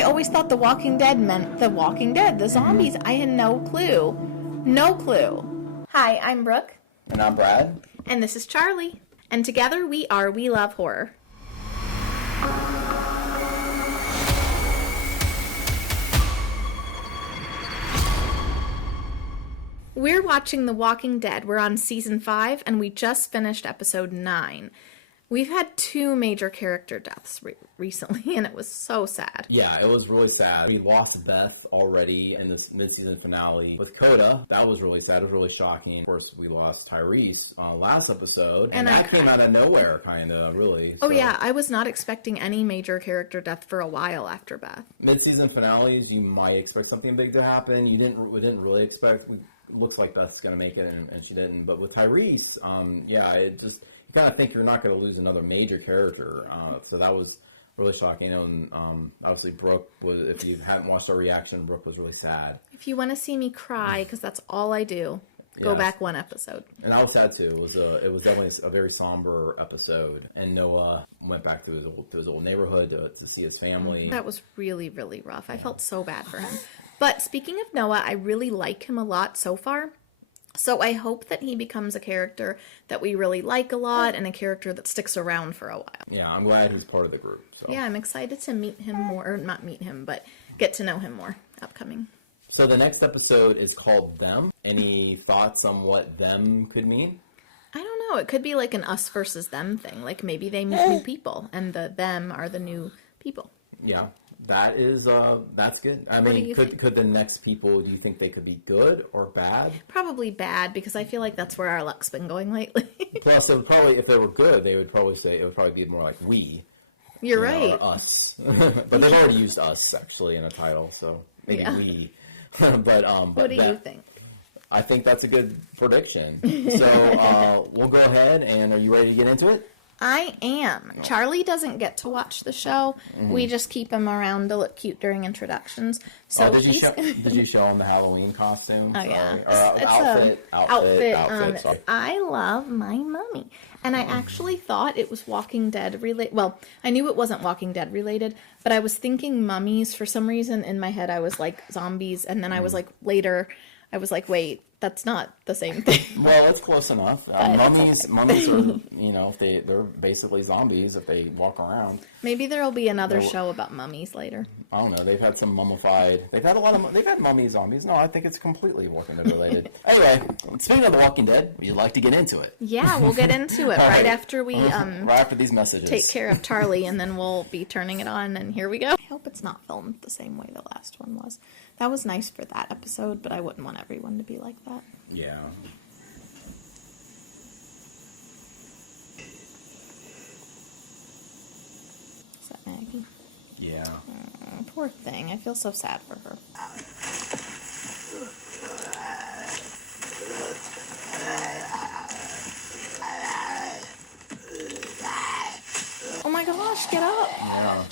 I always thought The Walking Dead meant The Walking Dead, the zombies. I had no clue. No clue. Hi, I'm Brooke. And I'm Brad. And this is Charlie. And together we are We Love Horror. We're watching The Walking Dead. We're on season 5, and we just finished episode 9. We've had 2 major character deaths recently, and it was so sad. Yeah, it was really sad. We lost Beth already in this mid-season finale with Coda. That was really sad. It was really shocking. Of course, we lost Tyrese last episode, and that came out of nowhere, kind of, really. Oh, yeah. I was not expecting any major character death for a while after Beth. Mid-season finales, you might expect something big to happen. We didn't really expect... Looks like Beth's going to make it, and she didn't. But with Tyrese, it just... You kind of think you're not going to lose another major character. So that was really shocking. And obviously Brooke was, if you hadn't watched our reaction, Brooke was really sad. If you want to see me cry, because that's all I do, go back one episode. And I was sad too. It was definitely a very somber episode. And Noah went back to his old neighborhood to see his family. That was really, really rough. I felt so bad for him. But speaking of Noah, I really like him a lot so far. So I hope that he becomes a character that we really like a lot and a character that sticks around for a while. Yeah, I'm glad he's part of the group. So. Yeah, I'm excited to meet him more, or not meet him, but get to know him more upcoming. So the next episode is called Them. Any thoughts on what them could mean? I don't know. It could be like an us versus them thing. Like maybe they meet new people and the them are the new people. Yeah. That's good. I mean, could the next people, do you think they could be good or bad? Probably bad, because I feel like that's where our luck's been going lately. Plus, it would probably, if they were good, they would probably say, it would probably be more like we. You're right. Or us. But they've already used us, actually, in a title, so maybe we. But what do you think? I think that's a good prediction. So, we'll go ahead, and are you ready to get into it? I am. Charlie doesn't get to watch the show. Mm-hmm. We just keep him around to look cute during introductions. So did you show him the Halloween costume? Oh, yeah. It's outfit. I love my mummy. And I actually thought it was Walking Dead related. Well, I knew it wasn't Walking Dead related, but I was thinking mummies. For some reason in my head, I was like zombies. And then I was like, later, I was like, wait, that's not the same thing. Well, it's close enough. Mummies are, they're basically zombies if they walk around. Maybe there'll be another show about mummies later. I don't know. They've had some mummified. They've had mummy zombies. No, I think it's completely Walking Dead related. Anyway, speaking of The Walking Dead, we'd like to get into it. Yeah, we'll get into it right after we right after these messages. Take care of Charlie, and then we'll be turning it on. And here we go. I hope it's not filmed the same way the last one was. That was nice for that episode, but I wouldn't want everyone to be like that. Yeah. Is that Maggie? Yeah. Poor thing. I feel so sad for her. Oh my gosh, get up. Yeah.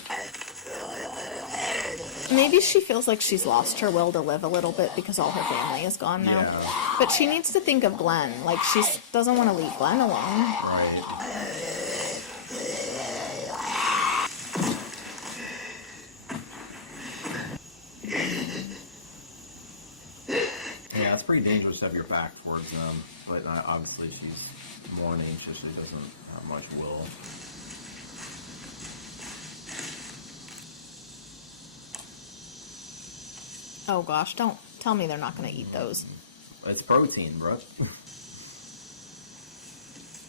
Maybe she feels like she's lost her will to live a little bit because all her family is gone now. Yeah. But she needs to think of Glenn. Like, she doesn't want to leave Glenn alone. Right. Yeah, it's pretty dangerous to have your back towards them. But obviously she's more anxious. She doesn't have much will. Oh gosh, don't tell me they're not going to eat those. It's protein, bro.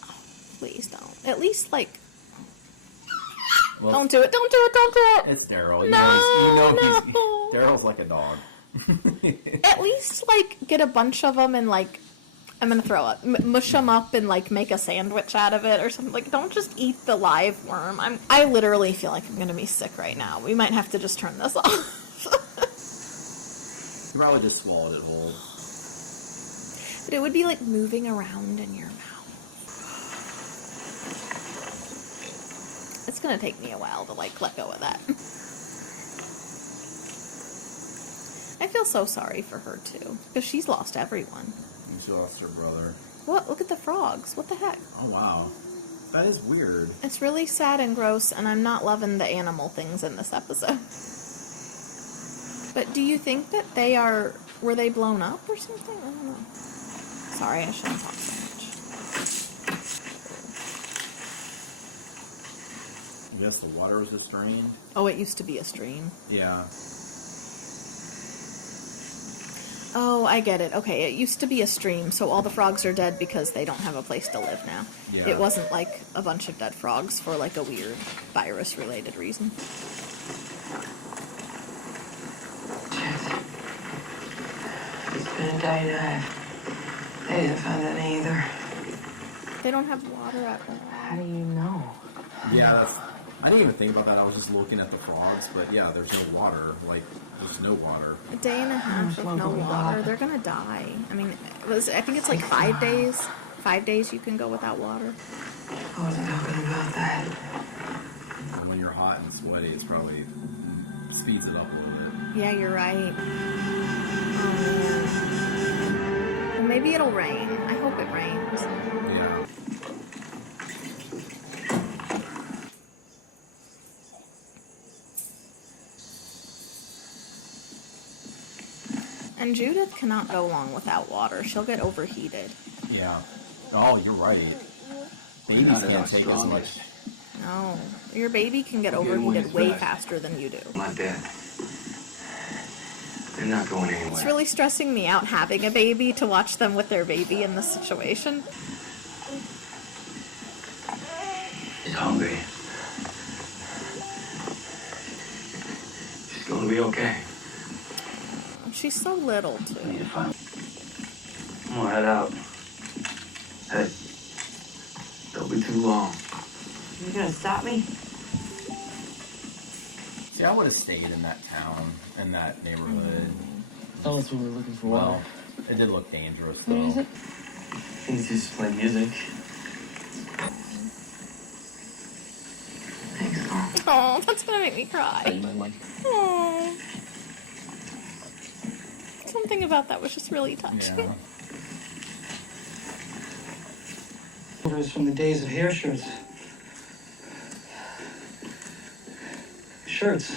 Oh, please don't. At least, like... Well, don't do it, don't do it, don't do it! It's Daryl. No. Daryl's like a dog. At least, like, get a bunch of them and, like... I'm going to throw up. Mush them up and, like, make a sandwich out of it or something. Like, don't just eat the live worm. I literally feel like I'm going to be sick right now. We might have to just turn this off. You probably just swallowed it whole. But it would be like moving around in your mouth. It's gonna take me a while to like let go of that. I feel so sorry for her too, because she's lost everyone. And she lost her brother. What? Look at the frogs. What the heck? Oh wow. That is weird. It's really sad and gross, and I'm not loving the animal things in this episode. But do you think that were they blown up or something? I don't know. Sorry, I shouldn't talk so much. I guess the water was a stream. Oh, it used to be a stream. Yeah. Oh, I get it. Okay, it used to be a stream, so all the frogs are dead because they don't have a place to live now. Yeah. It wasn't like a bunch of dead frogs for like a weird virus-related reason. It's been a day and a half. They didn't find any either. They don't have water at all. How do you know? Yeah, I didn't even think about that. I was just looking at the frogs, but yeah, there's no water. Like, there's no water. A day and a half of no water, they're gonna die. I mean, I think it's like 5 days. 5 days you can go without water. I wasn't talking about that. And when you're hot and sweaty, it's probably speeds it up a little bit. Yeah, you're right. Oh man. Well, maybe it'll rain. I hope it rains. Yeah. And Judith cannot go long without water. She'll get overheated. Yeah. Oh, you're right. Babies can't take as much. No. Your baby can get overheated way faster than you do. My dad. They're not going anywhere. It's really stressing me out having a baby to watch them with their baby in this situation. She's hungry. She's going to be okay. She's so little, I need too. to find. I'm gonna head out. Hey, don't be too long. You gonna stop me? See, I would have stayed in that town, in that neighborhood. Tell us what we're looking for. Well, it did look dangerous, though. What is it? He's just play music. Thanks, Mom. Oh, that's gonna make me cry. Oh. Something about that was just really touching. Yeah. Photos from the days of hair shirts. Shirts.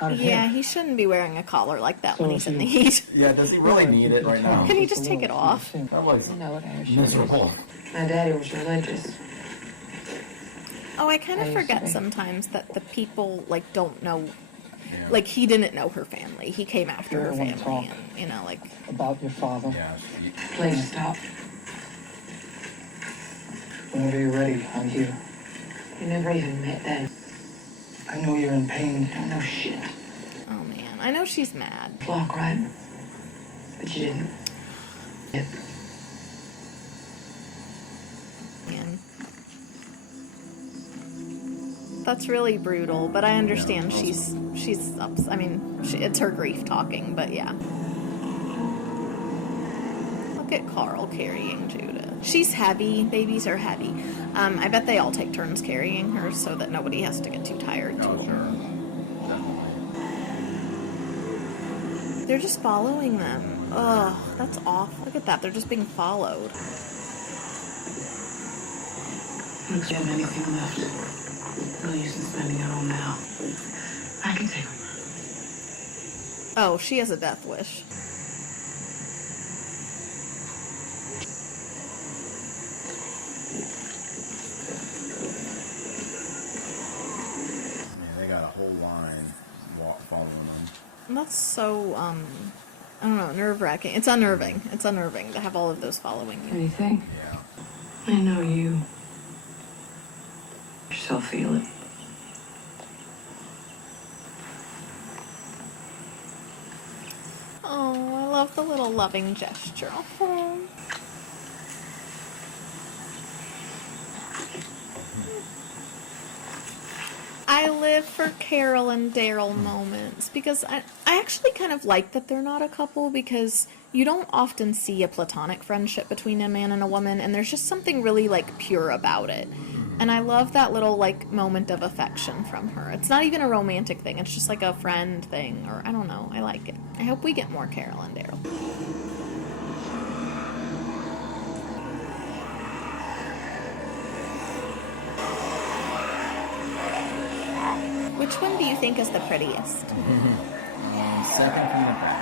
Out of Yeah, hair. he shouldn't be wearing a collar like that when So he's in the if you- heat. Yeah, does he really need it right now? Can you just take it off? That was I know what I should. miserable. My daddy was religious. Oh, I kind I of used to forget be. sometimes that the people, like, don't know. Yeah. Like, he didn't know her family. He came after her Sure, I wanna family. talk. And, you know, like, About your father. Yeah. Please stop. Whenever you're ready, I'm here. You never even met them. I know you're in pain. You don't know shit. oh man. I know she's mad. Block, right? But you didn't. Yep. Man. That's really brutal, but I understand she's I mean, it's her grief talking, but yeah. Look at Carl carrying Judith. She's heavy. Babies are heavy. I bet they all take turns carrying her so that nobody has to get too tired. Oh, too. sure. Definitely. They're just following them. Ugh, that's awful. Look at that. They're just being followed. Don't you have anything left? No use in spending it all now. I can take them. Oh, she has a death wish. Yeah, they got a whole line following them. That's so, I don't know, nerve-wracking. It's unnerving. It's unnerving to have all of those following you. Anything? Yeah. I know you. You still feel it. Oh, I love the little loving gesture. Oh. I live for Carol and Daryl moments because I actually kind of like that they're not a couple because you don't often see a platonic friendship between a man and a woman, and there's just something really like pure about it. And I love that little like moment of affection from her. It's not even a romantic thing, it's just like a friend thing, or I don't know. I like it. I hope we get more Carol and Daryl. Which one do you think is the prettiest? Second from the back.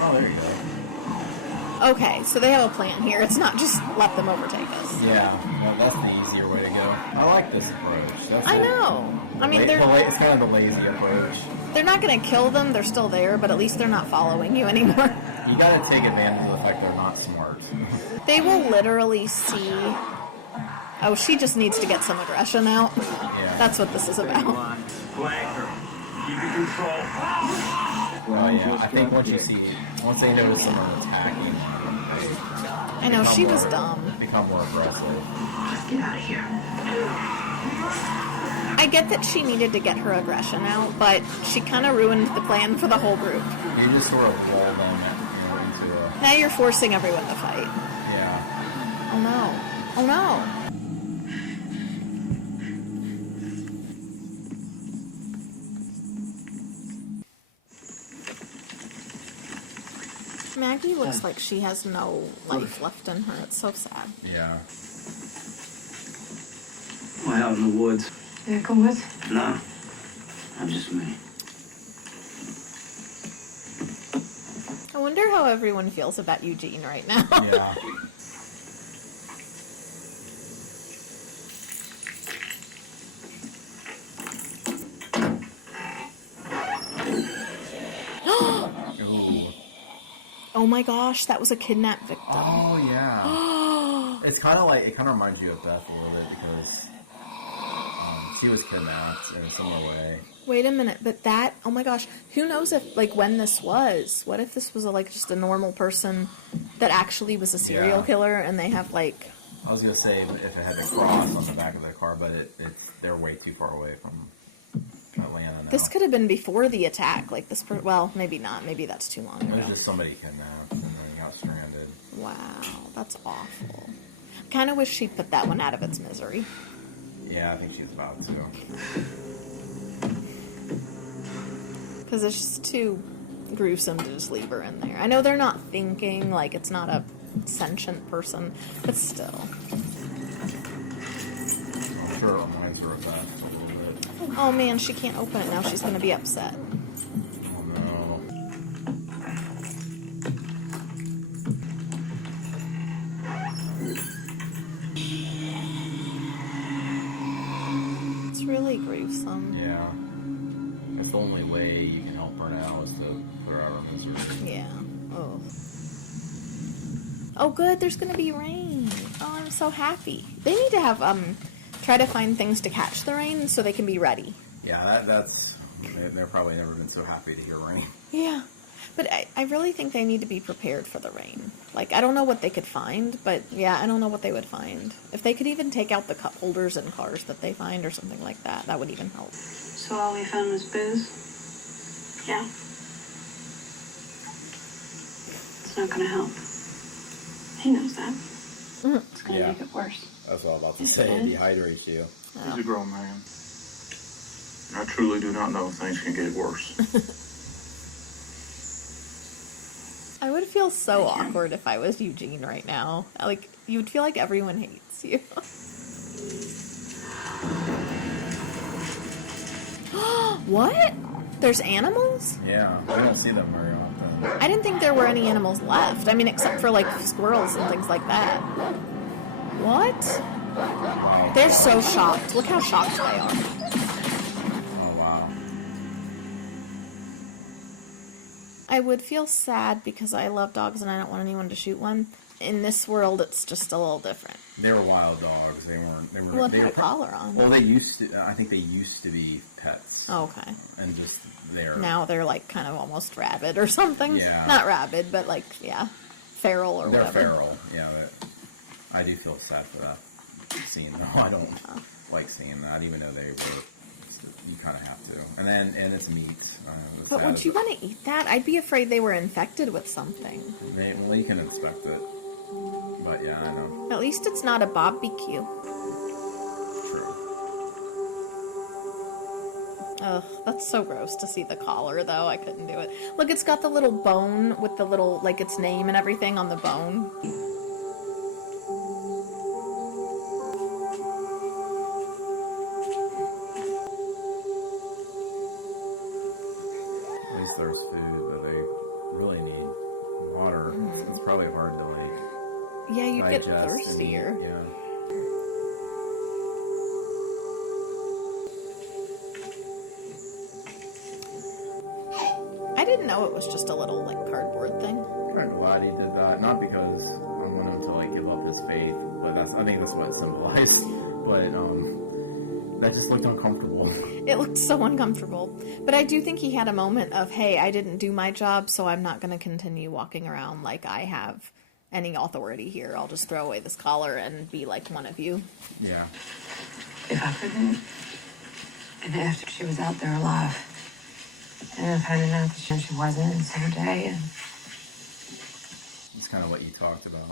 Oh, there you go. Okay, so they have a plan here. It's not just let them overtake us. Yeah, no, that's the easier way to go. I like this approach. I know. I mean, it's kind of the lazy approach. they're not going to kill them. They're still there, but at least they're not following you anymore. You gotta take advantage of the fact they're not smart. They will literally see... Oh, she just needs to get some aggression out. Yeah. That's what this is about. Flank her. Keep it control. Oh yeah, I think once they notice someone attacking, I know, she was dumb. become more aggressive. Just get out of here. I get that she needed to get her aggression out, but she kind of ruined the plan for the whole group. You just sort of lull them into a... Now you're forcing everyone to fight. Yeah. Oh no. Oh no. Maggie looks like she has no life left in her. It's so sad. Yeah. Way out in the woods. Did I come with? No. I'm just me. I wonder how everyone feels about Eugene right now. Yeah. Ooh. Oh my gosh, that was a kidnapped victim. Oh yeah. It kind of reminds you of Beth a little bit because she was kidnapped in a similar way. Wait a minute, but that, oh my gosh, who knows if, like, when this was? What if this was, just a normal person that actually was a serial Yeah. killer and they have, like... I was gonna say if it had the cross on the back of the car, but they're way too far away from Atlanta now. This could have been before the attack, like this, well, maybe not, maybe that's too long It was ago. just somebody kidnapped and then got stranded. Wow, that's awful. Kind of wish she put that one out of its misery. Yeah, I think she's about to. Because it's just too gruesome to just leave her in there. I know they're not thinking, like, it's not a sentient person, but still. I'm sure it reminds her of that a little bit. Oh man, she can't open it now. She's going to be upset. Oh no. It's really gruesome. Yeah. It's the only way you can help her now is to put her out of misery. Yeah. Oh. Oh, good. There's going to be rain. Oh, I'm so happy. They need to have try to find things to catch the rain so they can be ready. Yeah, that's. They're probably never been so happy to hear rain. Yeah. But I really think they need to be prepared for the rain. Like, I don't know what they could find, but yeah, I don't know what they would find. If they could even take out the cup holders in cars that they find or something like that, that would even help. So all we found was booze? Yeah. It's not gonna help. He knows that. It's gonna Yeah. make it worse. That's what I was about to Is say. it? It dehydrates you. He's a grown man. And I truly do not know if things can get worse. I would feel so awkward if I was Eugene right now. Like, you would feel like everyone hates you. What? There's animals? Yeah, we don't see them very often. I didn't think there were any animals left. I mean, except for, like, squirrels and things like that. What? They're so shocked. Look how shocked they are. Oh wow. I would feel sad because I love dogs and I don't want anyone to shoot one. In this world, it's just a little different. They were wild dogs. They weren't. Well, it they had were a collar on. Well, they used to. I think they used to be pets. Oh, okay. And just they're Now they're, like, kind of almost rabid or something. Yeah. Not rabid, but, like, yeah, feral or they're whatever. feral. Yeah, I do feel sad for that scene though. I don't like seeing that, even though they were. You kind of have to, and it's meat. But would you want to eat that? I'd be afraid they were infected with something. Well, you can inspect it, but yeah, I know. At least it's not a barbecue. True. Ugh, that's so gross to see the collar, though. I couldn't do it. Look, it's got the little bone with the little, like, its name and everything on the bone. there's food, but they really need water. It's probably hard to like Yeah, you get digest thirstier. And, yeah. I didn't know it was just a little like cardboard thing. I'm glad he did that. Not because I want him to like give up his faith, but I think that's what it symbolized. But that just looked uncomfortable. It looked so uncomfortable. But I do think he had a moment of, hey, I didn't do my job, so I'm not going to continue walking around like I have any authority here. I'll just throw away this collar and be like one of you. Yeah. If I couldn't, and after she was out there alive, and then finding out that she wasn't, and same day, and It's kind of what you talked about,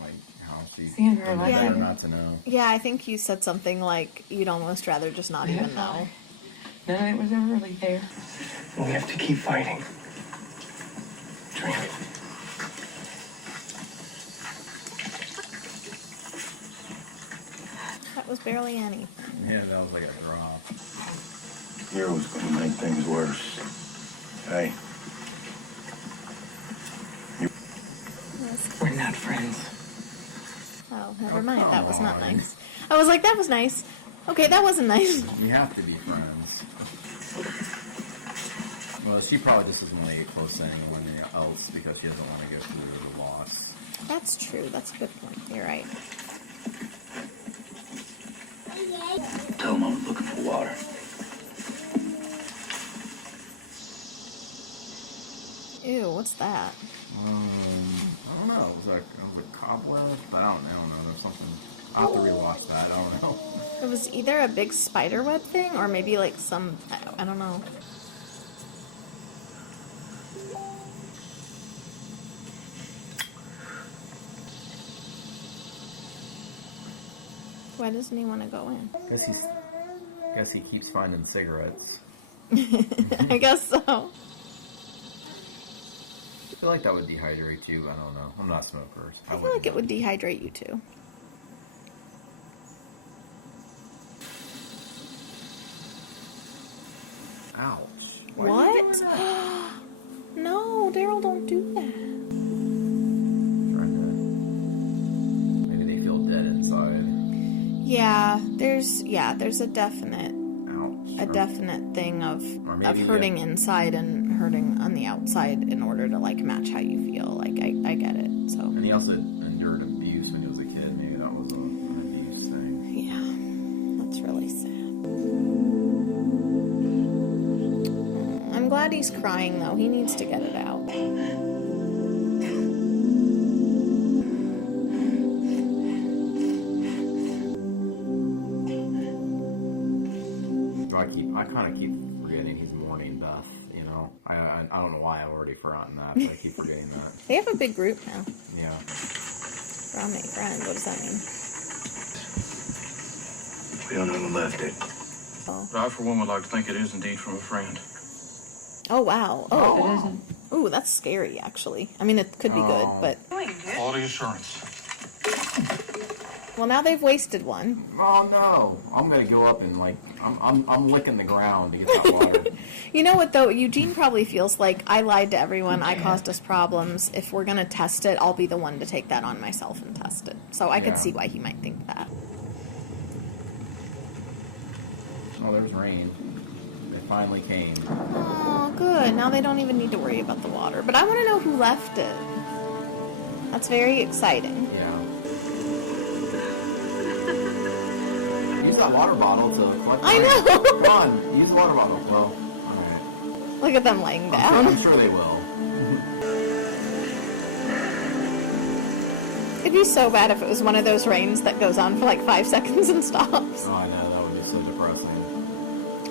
like how she Seeing her would like better that. not to know. Yeah, I think you said something like you'd almost rather just not even know. none of it was ever really there. We have to keep fighting. Drink. That was barely any. Yeah, that was like a drop. Hero's gonna make things worse. Hey, We're not friends. Oh, never mind. That was not come on. nice. I was like, that was nice. Okay, that wasn't nice. We have to be friends. Well, she probably just doesn't want to get close to anyone else because she doesn't want to go through the loss. That's true. That's a good point. You're right. Tell him I'm looking for water. Ew, what's that? I don't know. Was it cobweb? I don't know. There's something. I'll have to rewatch that. I don't know. It was either a big spider web thing or maybe like some, I don't know. Why doesn't he want to go in? Guess he keeps finding cigarettes. I guess so. I feel like that would dehydrate you. I don't know. I'm not smokers. I feel like it would dehydrate you too. Ouch. What? No, Daryl, don't do that. Maybe they feel dead inside. Yeah, there's a definite Ouch. thing of maybe hurting inside and hurting on the outside in order to like match how you feel. Like I get it. So And he also endured abuse when he was a kid. Maybe that was an abuse thing. yeah, that's really sad. I'm glad he's crying though. He needs to get it out. I kind of keep forgetting he's mourning Beth. You know, I don't know why I've already forgotten that, but I keep forgetting that. They have a big group now. Yeah. Roommate friend. What does that mean? We don't know who left it. but I for one would like to think it is indeed from a friend. Oh wow. It Oh. isn't. Ooh, that's scary actually. I mean, it could be good, but Quality assurance. well, now they've wasted one. Oh no! I'm gonna go up and like I'm licking the ground to get that water. You know what though? Eugene probably feels like I lied to everyone. I caused us problems. If we're gonna test it, I'll be the one to take that on myself and test it. So I Yeah. could see why he might think that. Oh, there's rain. It finally came. Oh, good. Now they don't even need to worry about the water. But I want to know who left it. That's very exciting. Yeah. Use that water bottle to collect. I know. Come on, use the water bottle. Well, alright. Look at them laying down. I'm sure they will. It'd be so bad if it was one of those rains that goes on for like 5 seconds and stops. Oh, I know, that would be so depressing.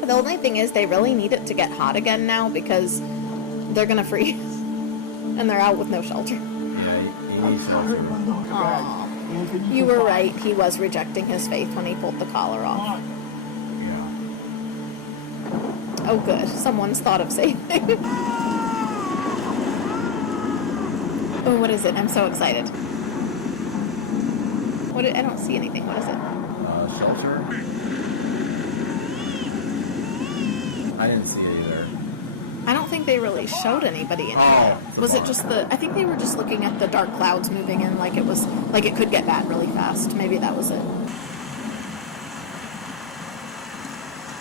The only thing is they really need it to get hot again now because they're going to freeze. And they're out with no shelter. Yeah, he needs shelter. Aw. You were right. He was rejecting his faith when he pulled the collar off. Yeah. Oh, good. Someone's thought of saving. Oh, what is it? I'm so excited. I don't see anything. What is it? Shelter? I didn't see it either. I don't think they really showed anybody in here. Was it just I think they were just looking at the dark clouds moving in like it could get bad really fast. Maybe that was it.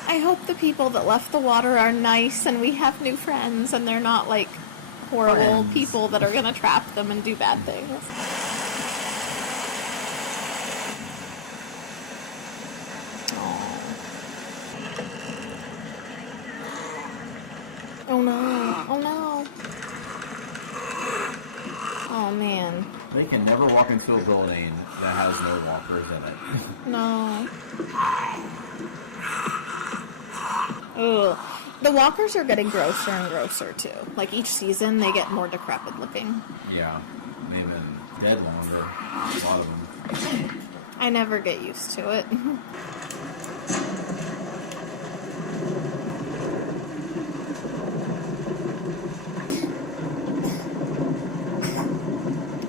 I hope the people that left the water are nice and we have new friends and they're not like horrible people that are going to trap them and do bad things. Oh no. Oh no. Oh man. They can never walk into a building that has no walkers in it. No. Ugh. The walkers are getting grosser and grosser too. Like each season they get more decrepit looking. Yeah. They've been dead longer. A lot of them. I never get used to it.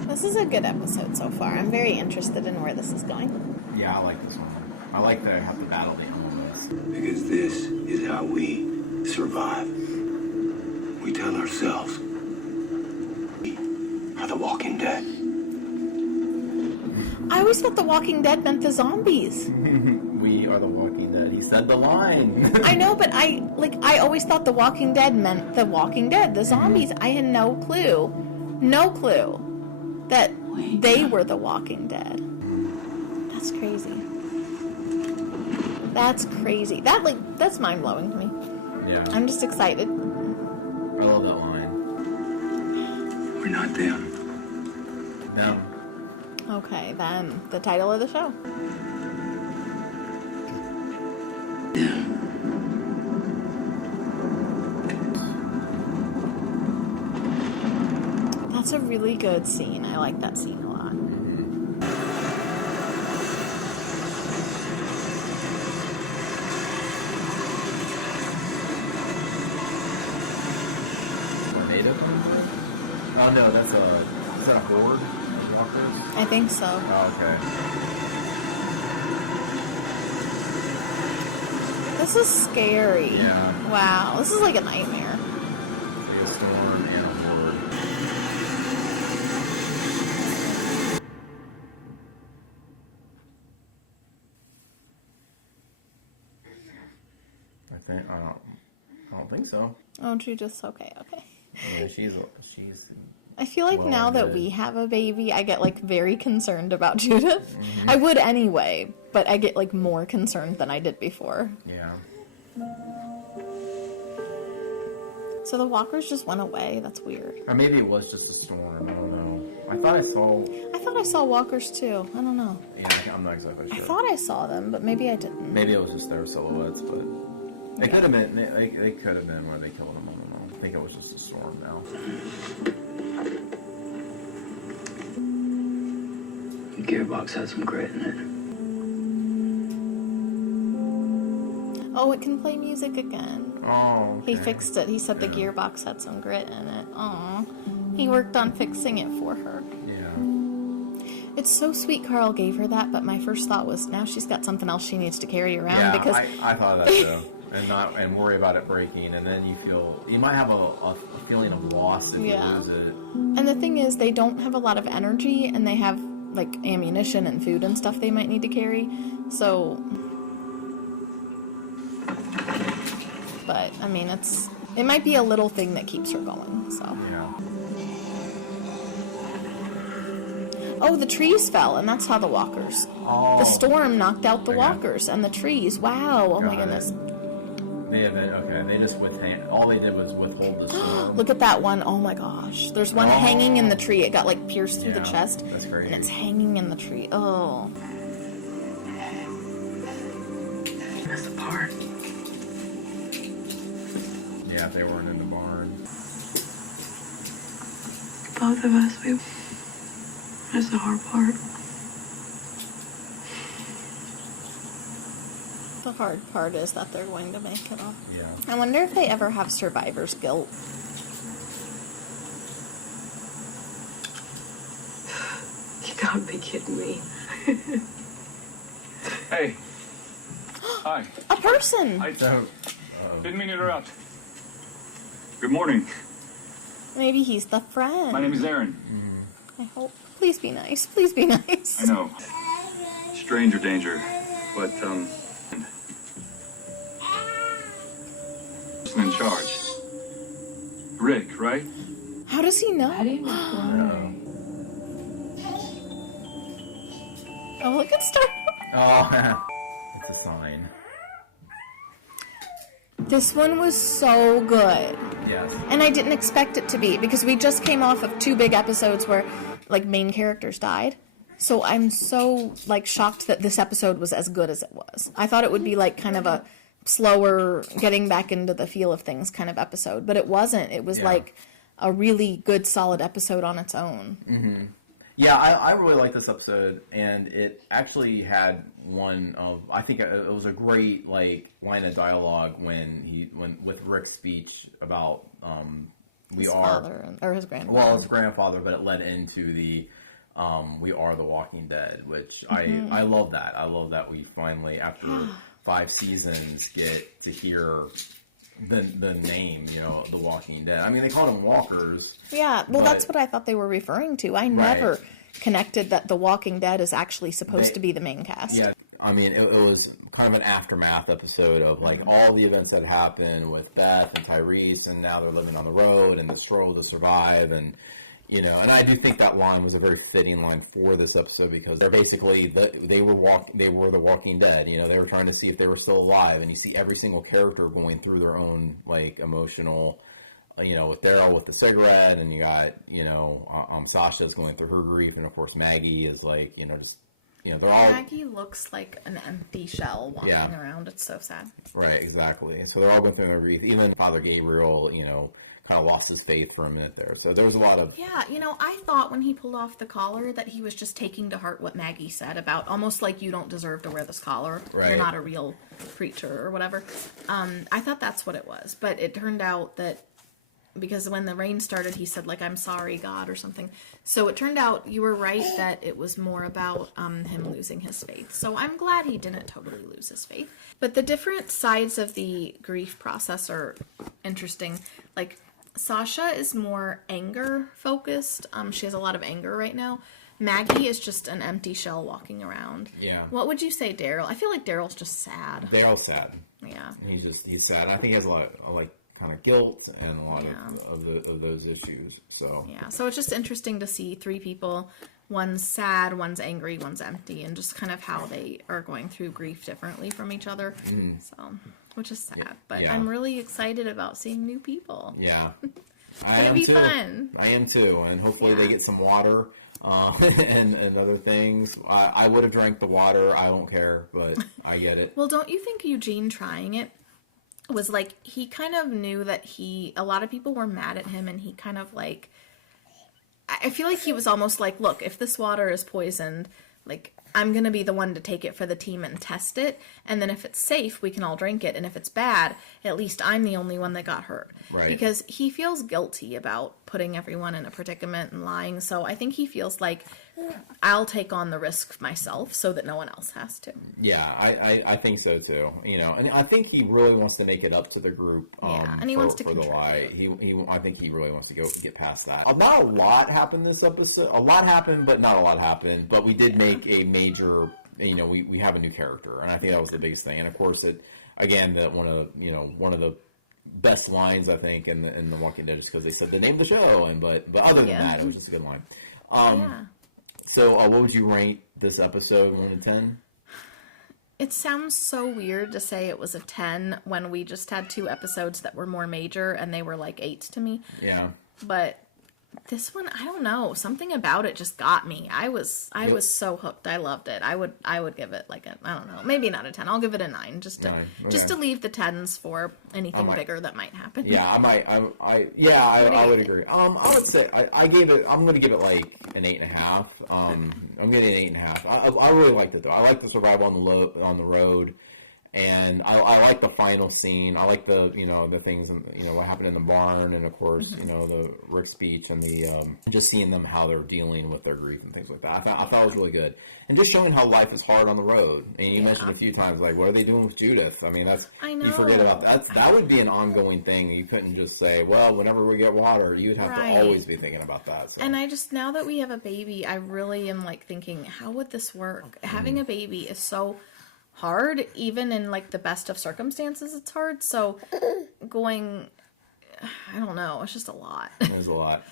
This is a good episode so far. I'm very interested in where this is going. Yeah, I like this one. I like that I have to battle the elements. Because this is how we survive. We tell ourselves we are the Walking Dead. I always thought the Walking Dead meant the zombies. We are the Walking Dead. He said the line. I know, but I always thought the Walking Dead meant the Walking Dead, the zombies. I had no clue that they were the Walking Dead. That's crazy. That's crazy. That's mind blowing to me. Yeah. I'm just excited. I love that line. We're not them. Them. Okay, then the title of the show. That's a really good scene. I like that scene a lot. Native? Oh no, that's is that a horde of walkers? I think so. Oh, okay. This is scary. Yeah. Wow, this is like a nightmare. Like a storm and a horde. I don't think so. Oh, you just okay. Yeah, she's. I feel like Well, now that good. we have a baby, I get like very concerned about Judith. I would anyway, but I get like more concerned than I did before. Yeah. So the walkers just went away. That's weird. Or maybe it was just a storm. I don't know. I thought I saw walkers too. I don't know. Yeah, I'm not exactly sure. I thought I saw them, but maybe I didn't. Maybe it was just their silhouettes, but it could have been. They could have been where they killed them. I don't know. I think it was just a storm now. The gearbox had some grit in it. Oh, it can play music again. Oh. Okay. He fixed it. He said the gearbox had some grit in it. Aw. He worked on fixing it for her. Yeah. It's so sweet Carl gave her that, but my first thought was now she's got something else she needs to carry around because I thought that too. And worry about it breaking, and then you might have a feeling of loss if you lose it. And the thing is, they don't have a lot of energy, and they have like ammunition and food and stuff they might need to carry. So, but I mean, it might be a little thing that keeps her going. So. Yeah. Oh, the trees fell, and that's how the walkers. Oh. The storm knocked out the walkers and the trees. Wow! Oh my goodness. They have been okay. They just all they did was withhold the storm. Look at that one. Oh my gosh. There's one hanging in the tree. It got like pierced through the chest. That's great. And it's hanging in the tree. Oh. That's the part. Yeah, if they weren't in the barn. Both of us, that's the hard part. The hard part is that they're going to make it off. Yeah. I wonder if they ever have survivor's guilt. You gotta be kidding me. Hey. Hi. A person! I didn't mean to interrupt. Good morning. Maybe he's the friend. My name is Aaron. I hope. Please be nice. Please be nice. I know. Stranger danger. But, person in charge. Rick, right? How does he know? How do you know? Oh, look at Star. Oh, it's a sign. This one was so good. Yes. And I didn't expect it to be, because we just came off of 2 big episodes where, like, main characters died. So I'm so, like, shocked that this episode was as good as it was. I thought it would be, like, kind of a slower, getting back into the feel of things kind of episode. But it wasn't. It was, like, a really good, solid episode on its own. Mm-hmm. Yeah, I really liked this episode, and it actually had one of, I think it was a great, like, line of dialogue when with Rick's speech about His father, or his grandfather. Well, his grandfather, but it led into the We Are the Walking Dead, which I love that. I love that we finally, after 5 seasons, get to hear the name, you know, The Walking Dead. I mean, they called them walkers. Yeah, well, that's what I thought they were referring to. I never connected that The Walking Dead is actually supposed to be the main cast. Yeah, I mean, it was kind of an aftermath episode of, like, all the events that happened with Beth and Tyrese, and now they're living on the road, and the struggle to survive, and, you know, and I do think that line was a very fitting line for this episode, because they're basically, they were the Walking Dead, you know, they were trying to see if they were still alive, and you see every single character going through their own, like, emotional, you know, with Daryl with the cigarette, and you got, you know, Sasha's going through her grief, and of course Maggie is, like, you know, just, you know, they're all... Maggie looks like an empty shell walking around. It's so sad. Right, exactly. So they're all going through their grief. Even Father Gabriel, you know, kind of lost his faith for a minute there. So there was a lot of... Yeah, you know, I thought when he pulled off the collar that he was just taking to heart what Maggie said about almost like, you don't deserve to wear this collar. Right. You're not a real creature or whatever. I thought that's what it was. But it turned out that, because when the rain started, he said, like, I'm sorry, God, or something. So it turned out you were right that it was more about him losing his faith. So I'm glad he didn't totally lose his faith. But the different sides of the grief process are interesting. Like, Sasha is more anger focused. She has a lot of anger right now. Maggie is just an empty shell walking around. Yeah. What would you say, Daryl? I feel like Daryl's just sad. Daryl's sad. Yeah. He's sad. I think he has a lot of, like, kind of guilt and a lot of those issues. So yeah, so it's just interesting to see 3 people. One's sad, one's angry, one's empty, and just kind of how they are going through grief differently from each other. So, which is sad, but I'm really excited about seeing new people. Yeah, It's gonna be fun. I am too, and hopefully they get some water and other things. I would have drank the water. I don't care, but I get it. Well, don't you think Eugene trying it was like, he kind of knew that a lot of people were mad at him, and he kind of, like, I feel like he was almost like, look, if this water is poisoned, like, I'm going to be the one to take it for the team and test it, and then if it's safe, we can all drink it, and if it's bad, at least I'm the only one that got hurt. Right. Because he feels guilty about putting everyone in a predicament and lying, so I think he feels like, I'll take on the risk myself so that no one else has to. Yeah, I think so too. You know, and I think he really wants to make it up to the group. And he wants to for the contribute. lie. I think he really wants to get past that. Not a lot happened this episode. A lot happened, but not a lot happened. But we did make a major. You know, we have a new character, and I think that was the biggest thing. And of course, one of the best lines I think in the Walking Dead, just because they said the name of the show, but other than that, it was just a good line. So, what would you rate this episode 1 to 10? It sounds so weird to say it was a 10 when we just had 2 episodes that were more major and they were like 8s to me. Yeah. But this one, I don't know. Something about it just got me. I was so hooked. I loved it. I would give it like I don't know, maybe not a 10. I'll give it a 9 just to leave the 10s for anything bigger that might happen. Yeah, I would agree. I would say I'm going to give it like an 8.5. I'm getting an 8.5. I really liked it though. I like the survival on the road, And I like the final scene. I like the the things, what happened in the barn, and of course the Rick speech, and the just seeing them how they're dealing with their grief and things like that. I thought it was really good, and just showing how life is hard on the road. And you mentioned a few times, like, what are they doing with Judith? I mean, I know. you forget about that. That would be an ongoing thing. You couldn't just say, well, whenever we get water, you'd have to always be thinking about that. So. And now that we have a baby, I really am like thinking, how would this work? Having a baby is so hard, even in like the best of circumstances. It's hard. So I don't know, it's just a lot. There's a lot.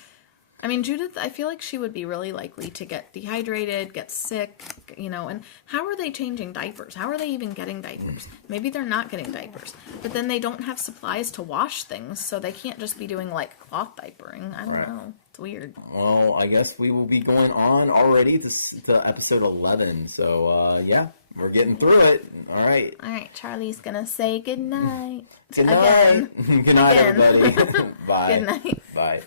I mean, Judith, I feel like she would be really likely to get dehydrated, get sick, and how are they changing diapers? How are they even getting diapers? Maybe they're not getting diapers, but then they don't have supplies to wash things, so they can't just be doing like cloth diapering. I don't know. It's weird. Well, I guess we will be going on already to episode 11. So, yeah, we're getting through it. All right, Charlie's gonna say goodnight. Good night. Again. Good night, everybody. Bye. Good night. Bye.